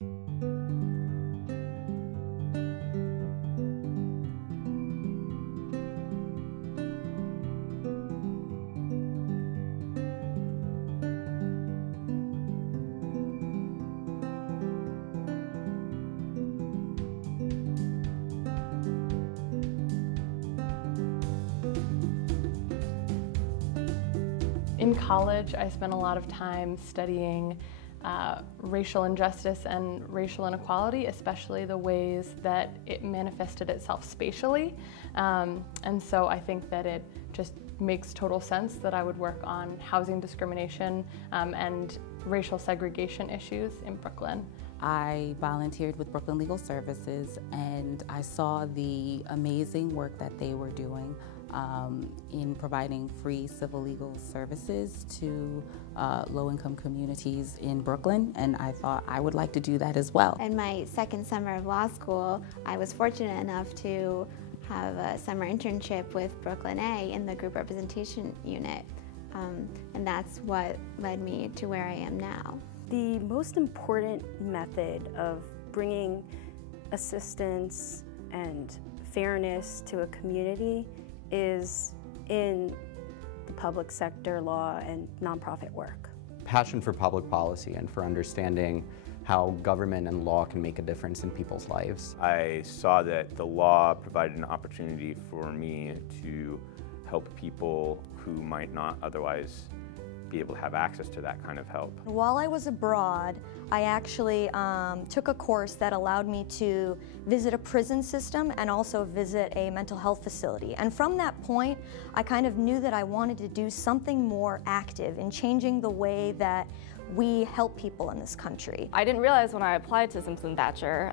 In college, I spent a lot of time studying racial injustice and racial inequality, especially the ways that it manifested itself spatially. And so I think that it just makes total sense that I would work on housing discrimination and racial segregation issues in Brooklyn. I volunteered with Brooklyn Legal Services, and I saw the amazing work that they were doing in providing free civil legal services to low-income communities in Brooklyn, and I thought I would like to do that as well. In my second summer of law school, I was fortunate enough to have a summer internship with Brooklyn A in the group representation unit, and that's what led me to where I am now. The most important method of bringing assistance and fairness to a community is in the public sector law and nonprofit work. Passion for public policy and for understanding how government and law can make a difference in people's lives. I saw that the law provided an opportunity for me to help people who might not otherwise be able to have access to that kind of help. While I was abroad, I actually took a course that allowed me to visit a prison system and also visit a mental health facility. And from that point, I kind of knew that I wanted to do something more active in changing the way that we help people in this country. I didn't realize when I applied to Simpson Thacher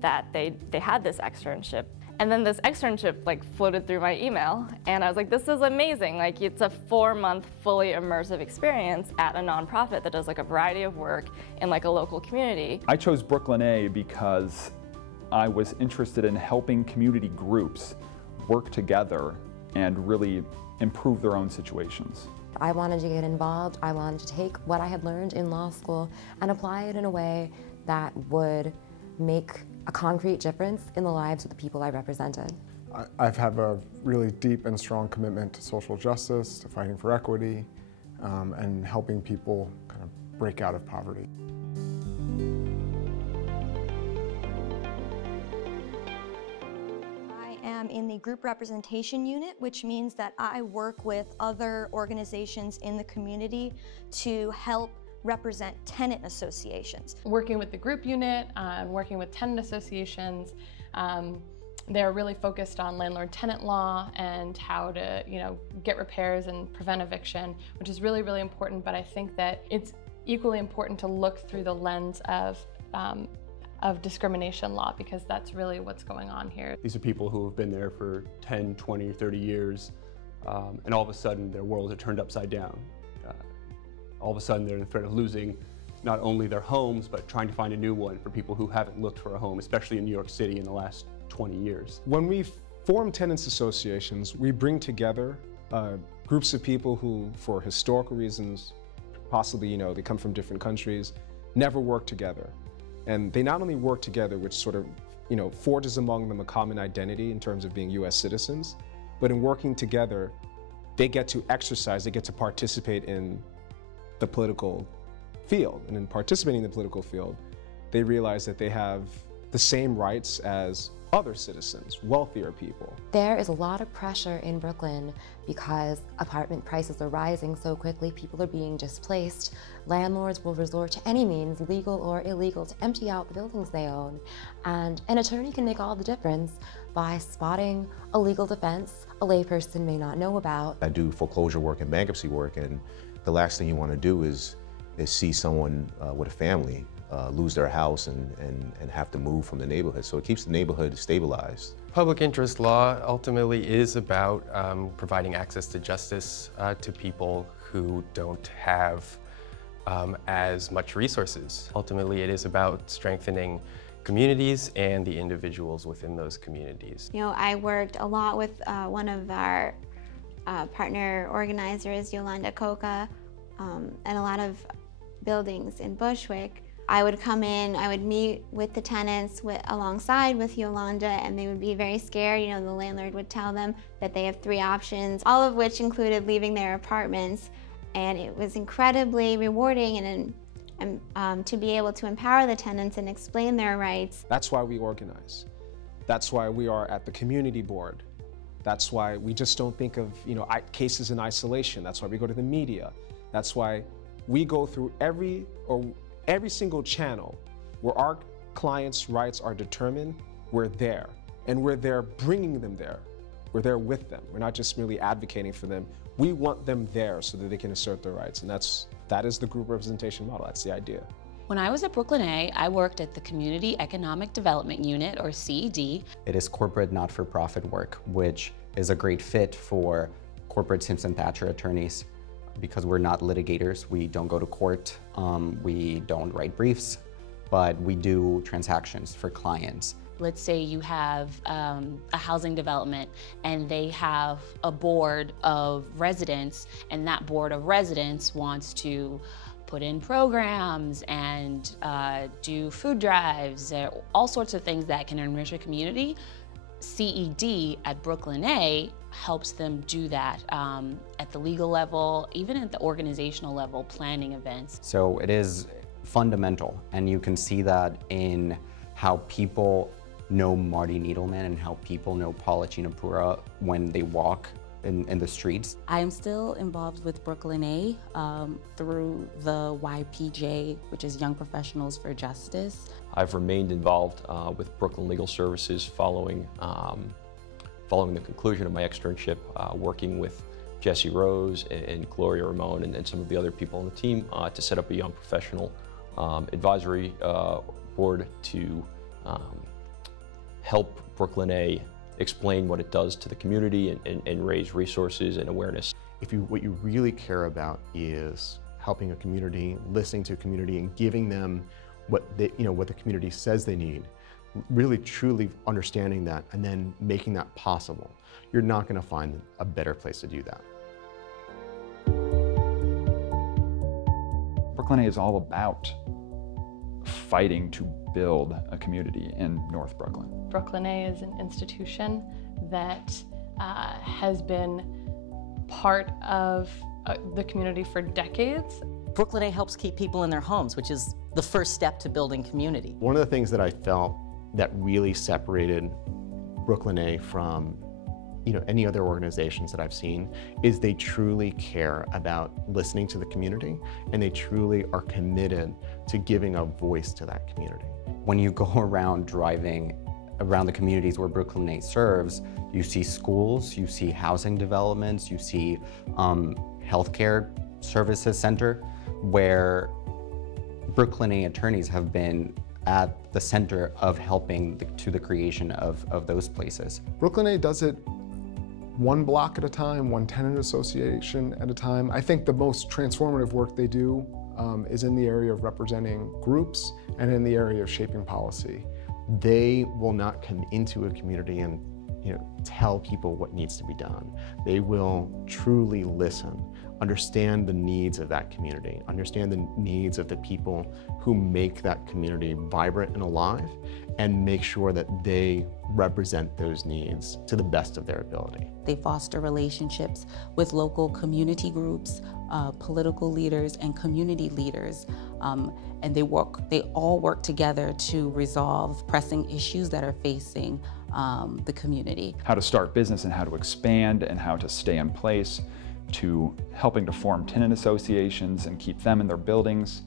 that they had this externship. And then this externship floated through my email, and I was like, this is amazing. It's a 4-month fully immersive experience at a nonprofit that does a variety of work in a local community. I chose Brooklyn A because I was interested in helping community groups work together and really improve their own situations. I wanted to get involved. I wanted to take what I had learned in law school and apply it in a way that would make a concrete difference in the lives of the people I represented. I've had a really deep and strong commitment to social justice, to fighting for equity, and helping people kind of break out of poverty. I am in the group representation unit, which means that I work with other organizations in the community to help represent tenant associations. Working with the group unit and working with tenant associations, they're really focused on landlord-tenant law and how to, get repairs and prevent eviction, which is really, really important. But I think that it's equally important to look through the lens of discrimination law, because that's really what's going on here. These are people who have been there for 10, 20, or 30 years, and all of a sudden their worlds are turned upside down. All of a sudden they're in threat of losing not only their homes, but trying to find a new one for people who haven't looked for a home, especially in New York City in the last 20 years. When we form tenants associations, we bring together groups of people who, for historical reasons, possibly, they come from different countries, never work together. And they not only work together, which sort of, forges among them a common identity in terms of being US citizens, but in working together, they get to exercise, they get to participate in the political field. And in participating in the political field, they realize that they have the same rights as other citizens, wealthier people. There is a lot of pressure in Brooklyn because apartment prices are rising so quickly, people are being displaced. Landlords will resort to any means, legal or illegal, to empty out the buildings they own. And an attorney can make all the difference by spotting a legal defense a layperson may not know about. I do foreclosure work and bankruptcy work, and the last thing you want to do is see someone with a family lose their house and have to move from the neighborhood. So it keeps the neighborhood stabilized. Public interest law ultimately is about providing access to justice to people who don't have as much resources. Ultimately, it is about strengthening communities and the individuals within those communities. I worked a lot with one of our partner organizers, Yolanda Coca, and a lot of buildings in Bushwick I would come in, I would meet with the tenants alongside with Yolanda, and they would be very scared. You know, the landlord would tell them that they have 3 options, all of which included leaving their apartments. And it was incredibly rewarding and to be able to empower the tenants and explain their rights. That's why we organize. That's why we are at the community board. That's why we just don't think of, you know, cases in isolation. That's why we go to the media. That's why we go through every single channel where our clients' rights are determined. We're there, and we're there bringing them there. We're there with them. We're not just merely advocating for them. We want them there so that they can assert their rights, and that is the group representation model. That's the idea. When I was at Brooklyn A, I worked at the Community Economic Development Unit, or CED. It is corporate not-for-profit work, which is a great fit for corporate Simpson Thacher attorneys because we're not litigators. We don't go to court. We don't write briefs, but we do transactions for clients. Let's say you have a housing development and they have a board of residents, and that board of residents wants to put in programs and do food drives, all sorts of things that can enrich a community. CED at Brooklyn A helps them do that at the legal level, even at the organizational level, planning events. So it is fundamental, and you can see that in how people know Marty Needleman and how people know Paula Chinapura when they walk in the streets. I am still involved with Brooklyn A through the YPJ, which is Young Professionals for Justice. I've remained involved with Brooklyn Legal Services following the conclusion of my externship, working with Jesse Rose and Gloria Ramon and some of the other people on the team to set up a young professional advisory board to help Brooklyn A explain what it does to the community and raise resources and awareness. What you really care about is helping a community, listening to a community, and giving them what the community says they need, really truly understanding that and then making that possible. You're not going to find a better place to do that. Brooklyn A is all about fighting to build a community in North Brooklyn. Brooklyn A is an institution that has been part of the community for decades. Brooklyn A helps keep people in their homes, which is the first step to building community. One of the things that I felt that really separated Brooklyn A from any other organizations that I've seen is they truly care about listening to the community, and they truly are committed to giving a voice to that community. When you go around driving around the communities where Brooklyn A serves, you see schools, you see housing developments, you see healthcare services center, where Brooklyn A attorneys have been at the center of helping to the creation of those places. Brooklyn A does it one block at a time, one tenant association at a time. I think the most transformative work they do is in the area of representing groups and in the area of shaping policy. They will not come into a community and tell people what needs to be done. They will truly listen, understand the needs of that community, understand the needs of the people who make that community vibrant and alive, and make sure that they represent those needs to the best of their ability. They foster relationships with local community groups, political leaders, and community leaders. And they all work together to resolve pressing issues that are facing the community. How to start business and how to expand and how to stay in place, to helping to form tenant associations and keep them in their buildings,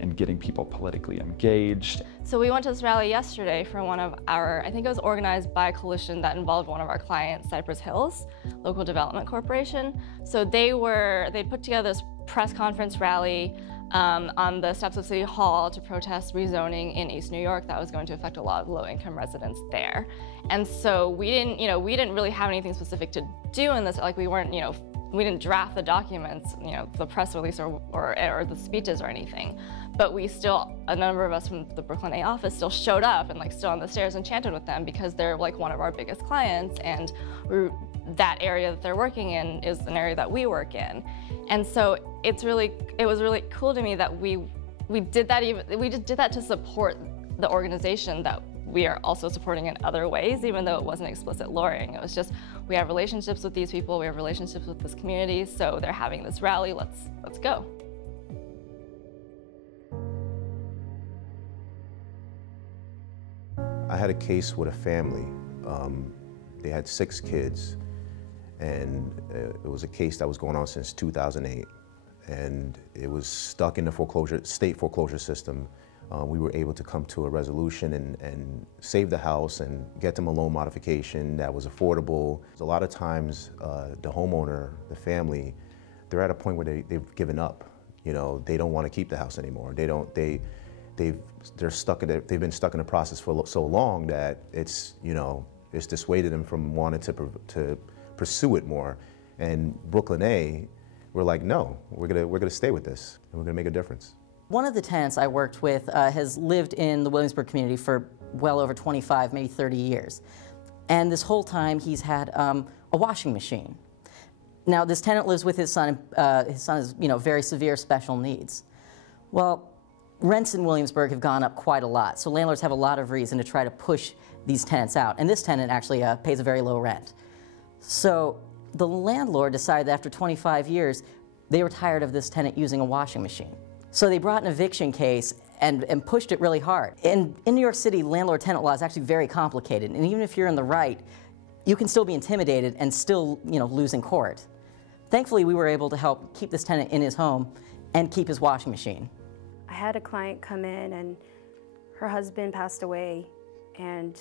and getting people politically engaged. So we went to this rally yesterday for one of our, I think it was organized by a coalition that involved one of our clients, Cypress Hills Local Development Corporation. So they put together this press conference rally on the steps of City Hall to protest rezoning in East New York that was going to affect a lot of low-income residents there. And so we didn't really have anything specific to do in this, like we didn't draft the documents, the press release or the speeches or anything. But we still, a number of us from the Brooklyn A office still showed up and stood on the stairs and chanted with them because they're one of our biggest clients, and that area that they're working in is an area that we work in. And so it was really cool to me that we we just did that to support the organization that we are also supporting in other ways, even though it wasn't explicit lawyering. It was just, we have relationships with these people, we have relationships with this community, so they're having this rally, let's go. I had a case with a family. They had 6 kids, and it was a case that was going on since 2008. And it was stuck in the state foreclosure system. We were able to come to a resolution and save the house and get them a loan modification that was affordable. A lot of times, the homeowner, the family, they're at a point where they've given up. You know, they don't want to keep the house anymore. They've been stuck in the process for so long that it's dissuaded them from wanting to pursue it more. And Brooklyn A, we're like, no, we're gonna stay with this, and we're gonna make a difference. One of the tenants I worked with has lived in the Williamsburg community for well over 25, maybe 30 years. And this whole time he's had a washing machine. Now this tenant lives with his son. His son has very severe special needs. Well, rents in Williamsburg have gone up quite a lot, so landlords have a lot of reason to try to push these tenants out. And this tenant actually pays a very low rent. So the landlord decided that after 25 years, they were tired of this tenant using a washing machine. So they brought an eviction case and pushed it really hard. And in New York City, landlord-tenant law is actually very complicated. And even if you're in the right, you can still be intimidated and still, lose in court. Thankfully, we were able to help keep this tenant in his home and keep his washing machine. I had a client come in and her husband passed away, and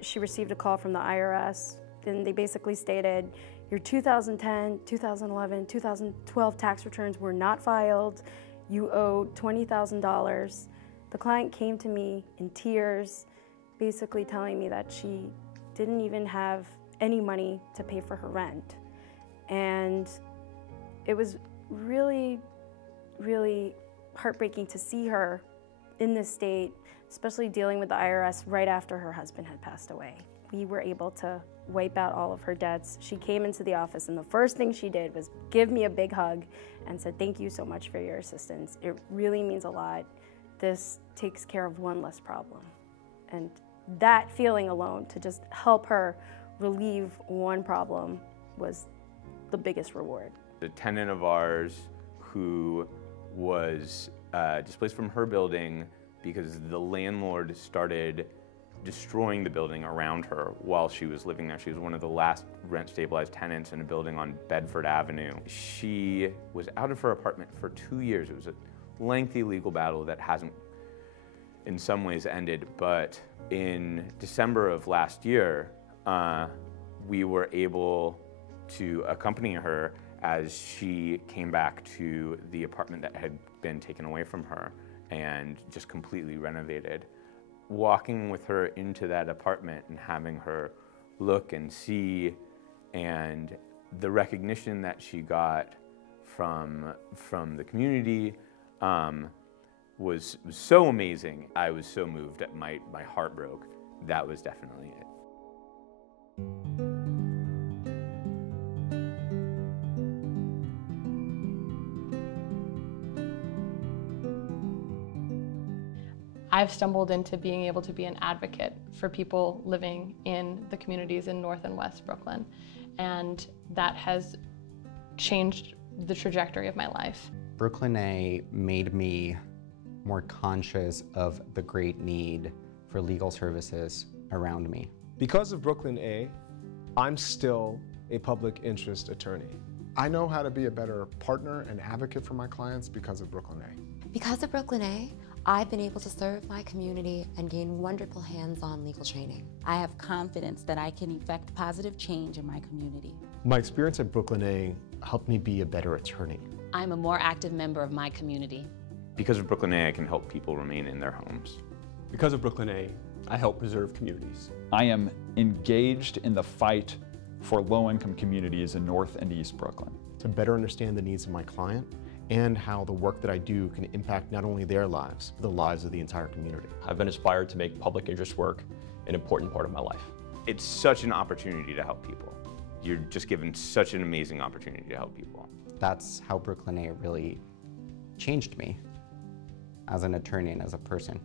she received a call from the IRS, and they basically stated, your 2010, 2011, 2012 tax returns were not filed. You owe $20,000. The client came to me in tears, basically telling me that she didn't even have any money to pay for her rent. And it was really, really heartbreaking to see her in this state, especially dealing with the IRS right after her husband had passed away. We were able to wipe out all of her debts. She came into the office and the first thing she did was give me a big hug and said, thank you so much for your assistance. It really means a lot. This takes care of one less problem. And that feeling alone, to just help her relieve one problem, was the biggest reward. A tenant of ours who was displaced from her building because the landlord started destroying the building around her while she was living there. She was one of the last rent-stabilized tenants in a building on Bedford Avenue. She was out of her apartment for 2 years. It was a lengthy legal battle that hasn't in some ways ended, but in December of last year, we were able to accompany her as she came back to the apartment that had been taken away from her and just completely renovated. Walking with her into that apartment and having her look and see, and the recognition that she got from the community was so amazing. I was so moved that my heart broke. That was definitely it. I've stumbled into being able to be an advocate for people living in the communities in North and West Brooklyn, and that has changed the trajectory of my life. Brooklyn A made me more conscious of the great need for legal services around me. Because of Brooklyn A, I'm still a public interest attorney. I know how to be a better partner and advocate for my clients because of Brooklyn A. Because of Brooklyn A, I've been able to serve my community and gain wonderful hands-on legal training. I have confidence that I can effect positive change in my community. My experience at Brooklyn A helped me be a better attorney. I'm a more active member of my community. Because of Brooklyn A, I can help people remain in their homes. Because of Brooklyn A, I help preserve communities. I am engaged in the fight for low-income communities in North and East Brooklyn. To better understand the needs of my client and how the work that I do can impact not only their lives, but the lives of the entire community. I've been inspired to make public interest work an important part of my life. It's such an opportunity to help people. You're just given such an amazing opportunity to help people. That's how Brooklyn A really changed me. as an attorney and as a person.